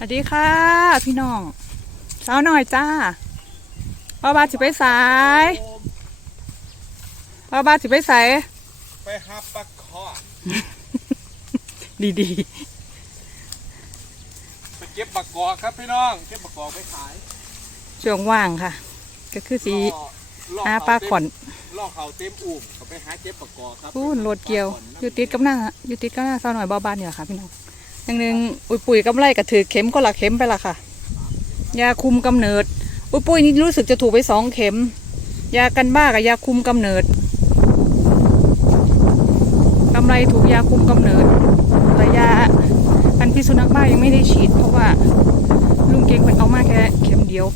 สวัสดีค่ะ พี่น้องสาวหน่อยจ้าป้าบาสิไปสายป้าบาสิไปสายไปหาปลาคอดีไปเก็บปลากอกครับพี่น้องเก็บปลากอกไปขายๆช่วงว่างค่ะ ก็คือสีล่อหาปลาขอนล่อเขาเต็มอุ่มเขาไปหาเก็บปลากอกครับพูนโรดเกียวอยู่ติดกับหน้าอยู่ติดกับหน้าสาวหน่อยเบาบานอยู่ค่ะพี่น้อง อย่างหนึ่งอุยปุ๋ยกำไรกับถือเข็มก็ละเข็มไปละค่ะ ยาคุมกำเนิด อุยปุ๋ยนี่รู้สึกจะถูกไปสองเข็ม ยากันบ้ากับยาคุมกำเนิดกำไรถูกยาคุมกำเนิด แต่ยาอันพิษสุนัขบ้ายังไม่ได้ฉีด เพราะว่าลุงเก่งมันเอามาแค่เข็มเดียว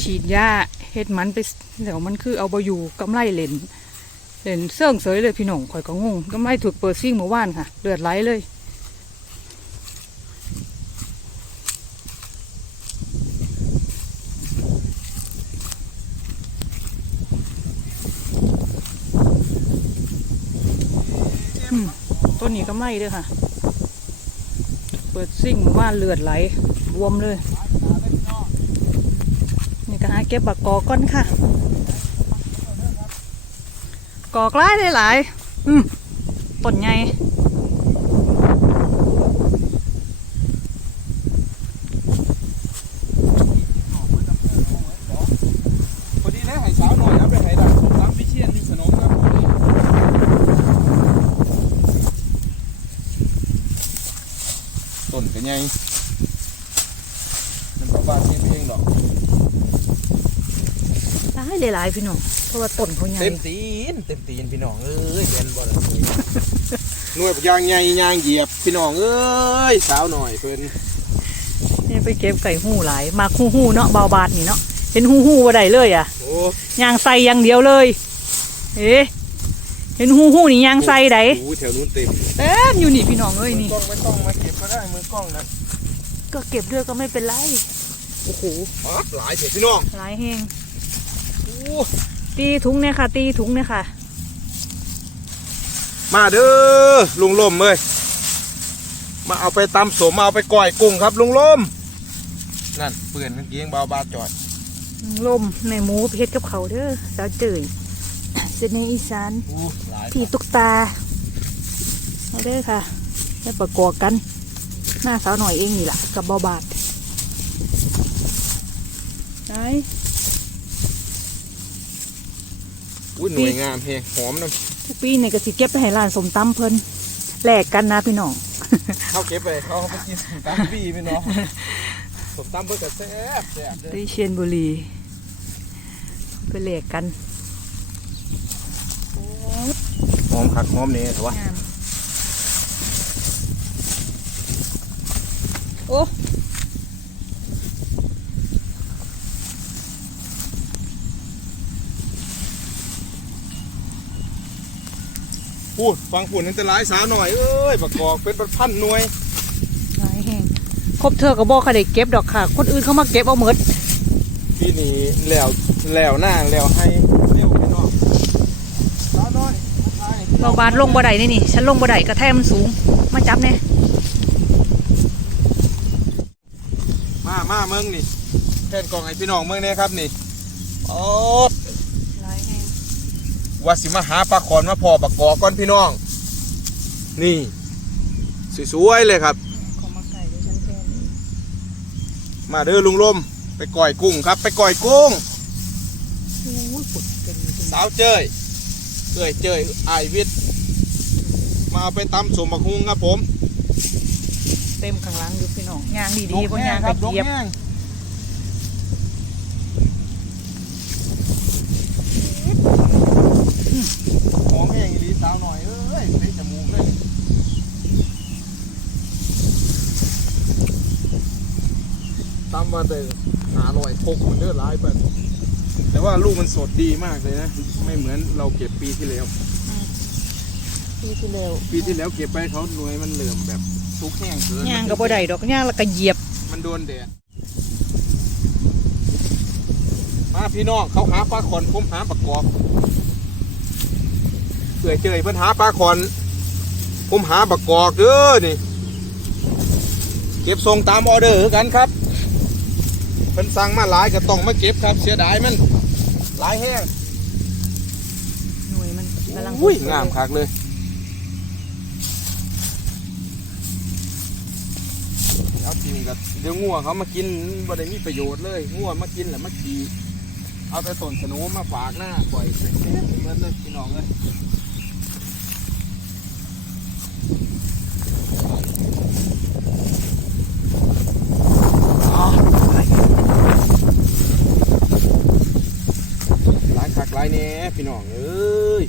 ฉีดยาเฮ็ดมันไปเดี๋ยวมันคือเอาบอยู่กำไรเล่น เล่นเสื่องเสยเลยพี่น้องข่อยก็งงกำไรถูกเปิดซิ่งเมื่อวานค่ะเลือดไหลเลยต้นนี้ก็ไหม้ด้วยค่ะ เปิดซิ่งว่านเลือดไหลบวมเลย นี่ก็หาเก็บบักกอกก่อนค่ะ กอกหลายหลายต้นใหญ่พอดีนะให้สาวหน่อยนะไปให้ดักน้ำพิเชียนมีสนมครับต้นเป็นไงมันประบาดเองเองดอก หลายหลายๆพี่น้องเพราะว่าต้นเขาใหญ่เต็มตีนเต็มตีนพี่น้องเอ้ยเป็นบ่ล่ะหน่วยยางใหญ่ยางเหยียบพี่น้องเอ้ยสาวหน่อยเพิ่นนี่ไปเก็บไก่หูหลายมาคู่หูเนาะเบาบาดนี่เนาะเห็นหูหูว่าได้เลยอะโอ้ยางใส่อย่างเดียวเลยเอ๊ะเห็นหูหูนี่ยางใส่ไดโหแถวนู้นเต็มเต็มอยู่นี่พี่น้องเอ้ยนี่กล้องไม่ต้องมาเก็บก็ได้มือกล้องนะก็เก็บด้วยก็ไม่เป็นไรโอ้โหอ๋อหลายเถอะพี่น้องหลายแห้งโอ้ ตีถุงเนี่ยค่ะ ตีถุงเนี่ยค่ะ มาเด้อลุงลมเอ้ยมาเอาไปตำสมมาเอาไปก่อยกุ้งครับ ลุงลมนั่นเปื่อนกางเกงเบาบาจอดลมในหมูเพชรกับเขาเด้อสาวเจยเจนในอีสานอู้หลายพี่ตุกตาเอาเด้อค่ะได้ประกอบกัน หน้าสาวหน่อยเองนี่แหละกับเบาบาดได อุ้ยหน่วยงามแฮงหอมน้ทุกปีนี่ก็สิเก็บไปให้ร้านสมตำเพิ่นแลกกันนะพี่น้องำเขาเก็บไปเขาเอาไปกินตามปีพี่น้องผมตำเพื่อกระแซ่บแซ่บเด้อที่เชียนบุรี ไปแลกกันหอมคักหอมนี่ถือว่างามโอ้ พูดฟังฝุ่นนั่นจะร้ายสาวหน่อยเอ้ยประกอบเป็นพันหน่วยหลายแห้งครบเธอก็บอกค่ะได้เก็บดอกค่ะ คนอื่นเขามาเก็บเอาหมดที่นี่แล้วแล้วหน้าแล้วให้เร็วพี่น้องสาวน้อยมาถ่ายให้พี่น้เราองบานลงบ่ได้นี่นี่ฉันลงบ่ได้กระแทกมันสูง มาจับเนี่ยมามาเมืองนี่แทนกล่องให้พี่น้องเมืองเนี่ยครับนี่โอ้หลายแห้ง ว่าสิมาหาปลาขอนมาพอปลากอก่อนพี่น้อง นี่สวยๆเลยครับ ขอมาไก่ด้วยฉันแค่นี้มาเด้อลุงลมไปก่อยกุ้งครับ ไปก่อยกุ้ง โอ้ยปุดเต็มจริงสาวเจ้ยเอ้ยเจ้ยไอายวิทย์มาเอาไปตำสมบักฮุงครับผมเต็มข้างหลังอยู่พี่น้องยางดีๆบนยางคกรัระดกเจี๊ยบแห้งหอมแห้งอีหลีสาวหน่อยเอ้ยเตะจมูกเลยตำมาแต่หาอร่อยพกมันเด้อร้ายไปแต่ว่าลูกมันสดดีมากเลยนะ ไม่เหมือนเราเก็บปีที่แล้ว ปีที่แล้ว ปีที่แล้วเก็บไปเขาหน่วยมันเหลื่อมแบบซุกแห้งเกินยางกับบ่ได้ดอกยางแล้วก็เหยียบ มันโดนแดดมาพี่น้องเขาหาปลาขอนผมหาปลากรอบ เปื่อยเจยเพิ่นหาปลาขอน ผมหาบักกอกเด้อนี่ เก็บส่งตามออเดอร์คือกันครับเพิ่นสั่งมาหลายก็ต้องมาเก็บครับ เสียดายมัน หลายแห้งหน่วยมันกำลังอุ้ยงามคักเลยเอาจริงกับเดี๋ยวงัวเขามากินบ่ได้มีประโยชน์เลยงัวมากินแล้วมาขี่ เอาแต่ต้นสนูมาฝากหน้าปล่อยเต็มเมือนเลยพี่น้องเลยหลายคักลายแน่พี่น้องเอ้ย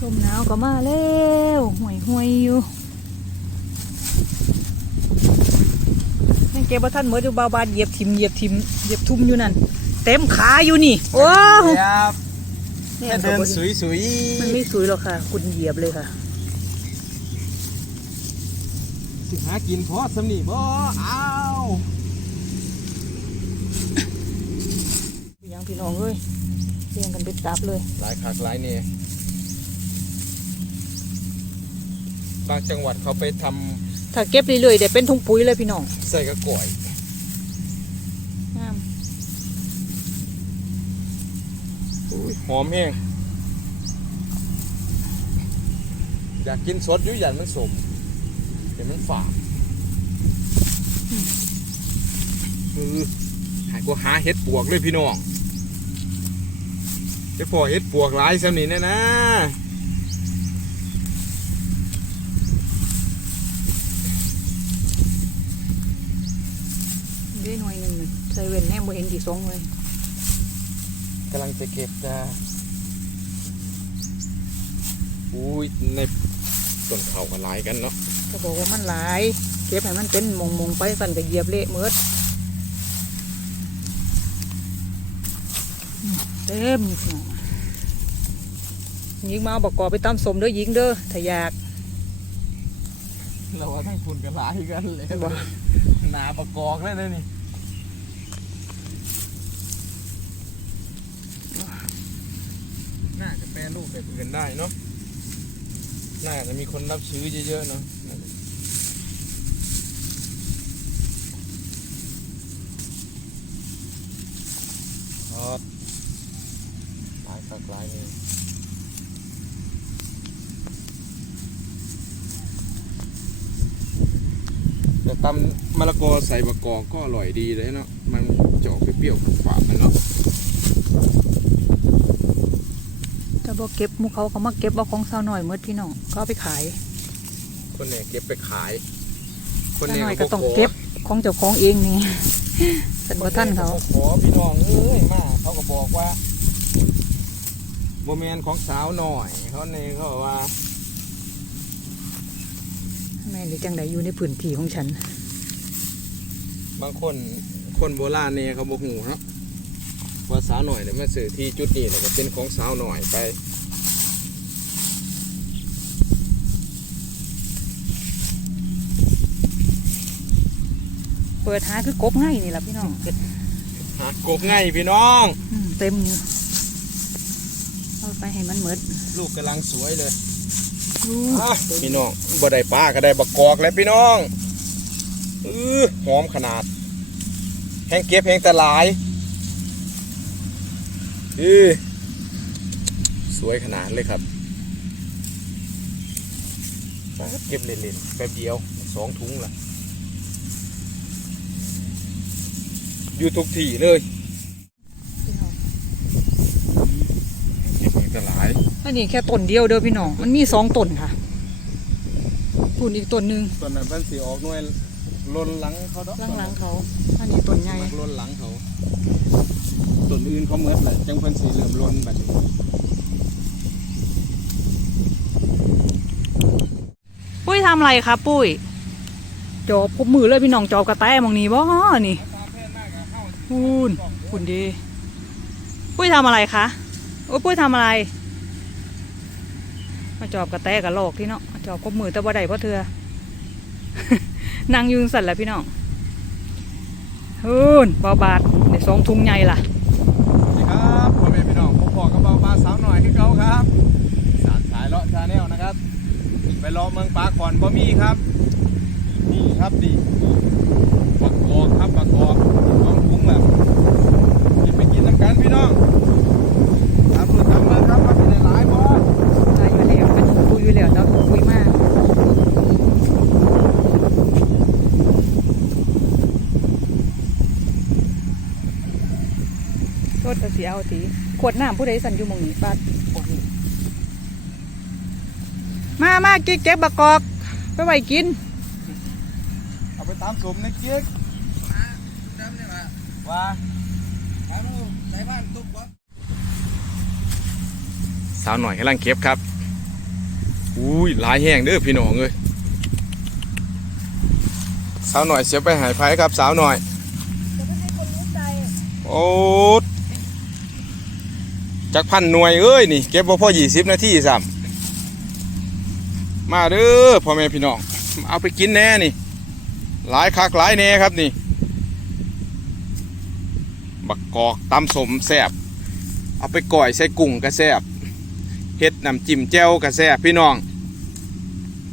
ลมหนาวก็มาแล้วห่วยยังเก็บว่าท่านเหมือนอยู่บาบานเหยียบทิมเหยียบทิมเหยียบทุ่มอยู่นั่น เต็มขาอยู่นี่ โอ้โหครับเนี่ยแค่เดินสวยสวยมันไม่สวยหรอกค่ะ คุณเหยียบเลยค่ะ สิหากินพอสำนีบ่อ้าวยังพี่น้องเอ้ยเรียงกันเป็นตับเลย หลายคักหลายเนี่ยบางจังหวัดเขาไปทำ ถ้าเก็บเรื่อยๆเดี๋ยวเป็นถุงปุ๋ยเลยพี่น้องใส่กระก่อยงามอุ้ยหอมแห้งอยากกินสดอยู่อย่างมันสมเดี๋ยวมันฝาดเออหายก็หาเห็ดปวกเลยพี่น้องจะพอเห็ดปวกหลายสำนีแน่นะ ใส่เว้นแน่บ่เห็นกี่สองเลยกำลังจะเก็บจ้าอุ้ยในต้นเขาก็หลายกันเนาะก็บอกว่ามันหลาย เก็บให้มันเป็นมงมงๆไปสั่นก็เหยียบเละเมิดเต็มพี่น้องยิงมาเอาบอกกอไปตามสมเด้อยิงเด้อถ้าอยากเราว่าทั้งคุณกันหลายกันเลยบ่หนาประกอบเลยนะนี่ น่าจะแปรรูปแบบอื่นได้เนาะน่าจะมีคนรับซื้อเยอะๆเนาะครับหลายสักหลายนี่แต่ตำมะละกอใส่มะกอกก็อร่อยดีเลยเนาะมันจะออกเปรี้ยวๆฝาดๆมันเนาะถ้า บ่เก็บหมูเขาเขามาเก็บเอาของสาวหน่อยเมิดพี่น้องก็เอาไปขายคนเนี่ยเก็บไปขาย คนสาวเนี่ยหน่อยก็ต้องเก็บของเจ้าของเองนี่สันบ่ท่านเขาขอพี่น้องเอ้ยมาเขาก็บอกว่าโมเมนของสาวหน่อยเขาเนี่ยเขาบอกว่าแม่นหรือจังใดอยู่ในพื้นที่ของฉัน บางคนคนโบราณเนี่ยเขาบอกหูเนาะว่าสาวหน่อยเนี่ยมาสื่อที่จุดนี้แล้วก็เป็นของสาวหน่อยไป เปิดหาคือกบง่ายนี่แหละพี่น้องหากบง่ายพี่น้อง อืมเต็มอยู่เอาไปให้มันเหมิดลูกกำลังสวยเลยอู้อะพี่น้องบ่ได้ปลาก็ได้บักกอกแล้วพี่น้องเออหอมขนาด แห้งเก็บแห้งแต่หลายเออสวยขนาดเลยครับป๊าดเก็บเล่นๆแป๊บเดียวสองถุงละ อยู่ทุกที่เลยพี่น้องเก็บแห้งแต่หลายอันนี้แค่ต้นเดียวเด้อพี่น้อง มันมีสองต้นค่ะปุ่นอีกต้นหนึ่งส่วนนั้นเพิ่นสิออกหน่วยลนหลังเขาดอกหลังๆเขา อันนี้ต้นใหญ่มักลนหลังเขาต้นอื่นเขาเมื่อไหร่จังเพิ่นสีเหลื่อมลนแบบนี้ปุ้ยทำอะไรคะปุ้ยจอบพบมือเลยพี่น้องจอบกระแตมองนี้บ่นี่ พูนพูนดีปุ้ยทำอะไรคะโอ้ปุ้ยทำอะไร มาจอบกระแตกับโลกที่เนาะจอบพบมือต่บ่ได้เพราะเธอนั่งยืนสั่นแหละพี่น้องพูนบาบาดในสองทุงใหญ่ล่ะสวัสดีครับครับสารสายเลาะชาแนลนะครับ ไปรอเมืองปลาก่อนบ่มีครับนี่ครับนี่บักกอกครับบักกอกน้องกุ้งแบบกินไปกินน้ำกัน พี่น้องตามมือตามมือครับว่าเป็นหลายบ่ได้อยู่แล้วเป็นถุยอยู่แล้วเจ้าถุงปุยมากรถกระเสียเอาสีขวดน้ำผู้ใดสั่นอยู่มองนี้บาดมามากินเก็บบักกอกไปไว้กิน เอาไปตามสมในเก๊กว่า สาวหน่อยกำลังเก็บครับอุ้ยหลายแห้งเด้อพี่น้องเอ้ยสาวหน่อยเสียไปหายไฟครับสาวหน่อยโอ้จักพันหน่วยเอ้ยนี่เก็บบ่พอยี่สิบนาทีซ้ำมาเด้อพ่อแม่พี่น้องเอาไปกินแน่นี่ หลายคักหลายแน่ครับนี่ บักกอกตำสมแซบเอาไปก่อยใส่กุ้งกระแซบ เฮ็ดน้ำจิ้มแจ่วกระแซพี่น้อง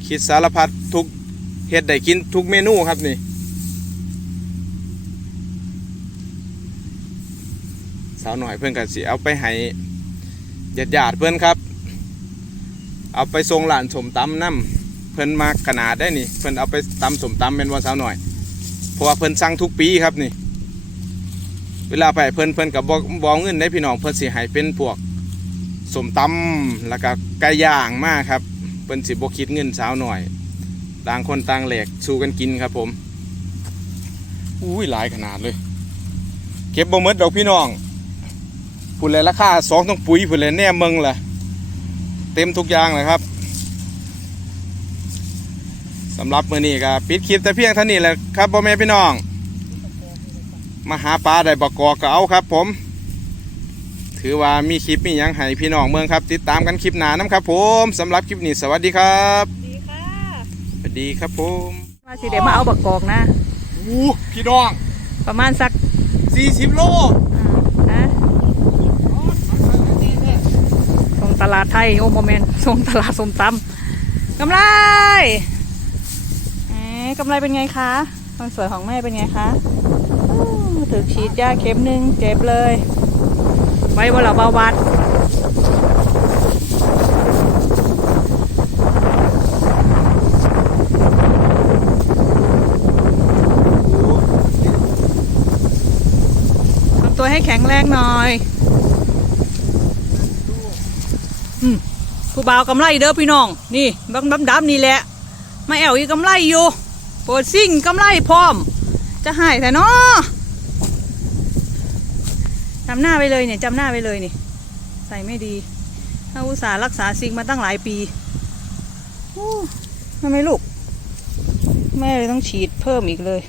คิดสารพัดทุกเฮ็ดได้กินทุกเมนูครับนี่ สาวหน่อยเพื่อนกันสิเอาไปให้ญาติญาติเพื่อนครับ เอาไปส่งหลานสมตำน้ำเพื่อนมาขนาดได้นี่ เพื่อนเอาไปตำสมตำเป็นวันสาวหน่อย เพราะว่าเพื่อนสั่งทุกปีครับนี่ เวลาไปเพื่อนเพื่อนกับบอกบอเงินได้พี่น้องเพื่อนสิให้เป็นพวก สมตำแล้วก็ไก่ย่างมากครับเพื่อนสิบคิดเงินสาวหน่อยต่างคนต่างแหลกสู้กันกินครับผมอุ้ยหลายขนาดเลย เก็บบ่หมดดอกพี่น้องผุนเลยราคาสองต้องปุ๋ยผุนเลยแน่เมืองล่ะ เต็มทุกอย่างเลยครับสำหรับมือนี้ก็ปิดคลิปแต่เพียงเท่านี้แหละครับพ่อแม่พี่น้อง มาหาปลาได้บกกอกก็เอาครับผม ถือว่ามีคลิปมีหยังให้พี่น้องเมืองครับ ติดตามกันคลิปหน้าน้ำครับผมสำหรับคลิปนี้สวัสดีครับดีค่ะสวัสดีครับผมมาสิเดี๋ยวมาเอาบักกอกนะ อู้พี่น้องประมาณสัก40โลอ่าฮะส่งตลาดไทยโอ้โมเมนต์ส่งตลาดสมตำกำไรเอ๊ะกำไรเป็นไงคะคนสวยของแม่เป็นไงคะอู้ถึกฉีดยาเข็มหนึ่งเจ็บเลยไว้บนหลับเบาหวัดทำตัวให้แข็งแรงหน่อยผู้บ่าวกำไรเด้อพี่น้อง นี่ดำดำดำนี่แหละ มาแอวอีกกำไรอยู่ปิดซิ่งกำไรพร้อม จะหายแต่เนาะ จำหน้าไปเลยเนี่ยจำหน้าไปเลยเนี่ยใส่ไม่ดีถ้าอุตส่าห์รักษาซิงมาตั้งหลายปีทำไมลูก แม่เลยต้องฉีดเพิ่มอีกเลย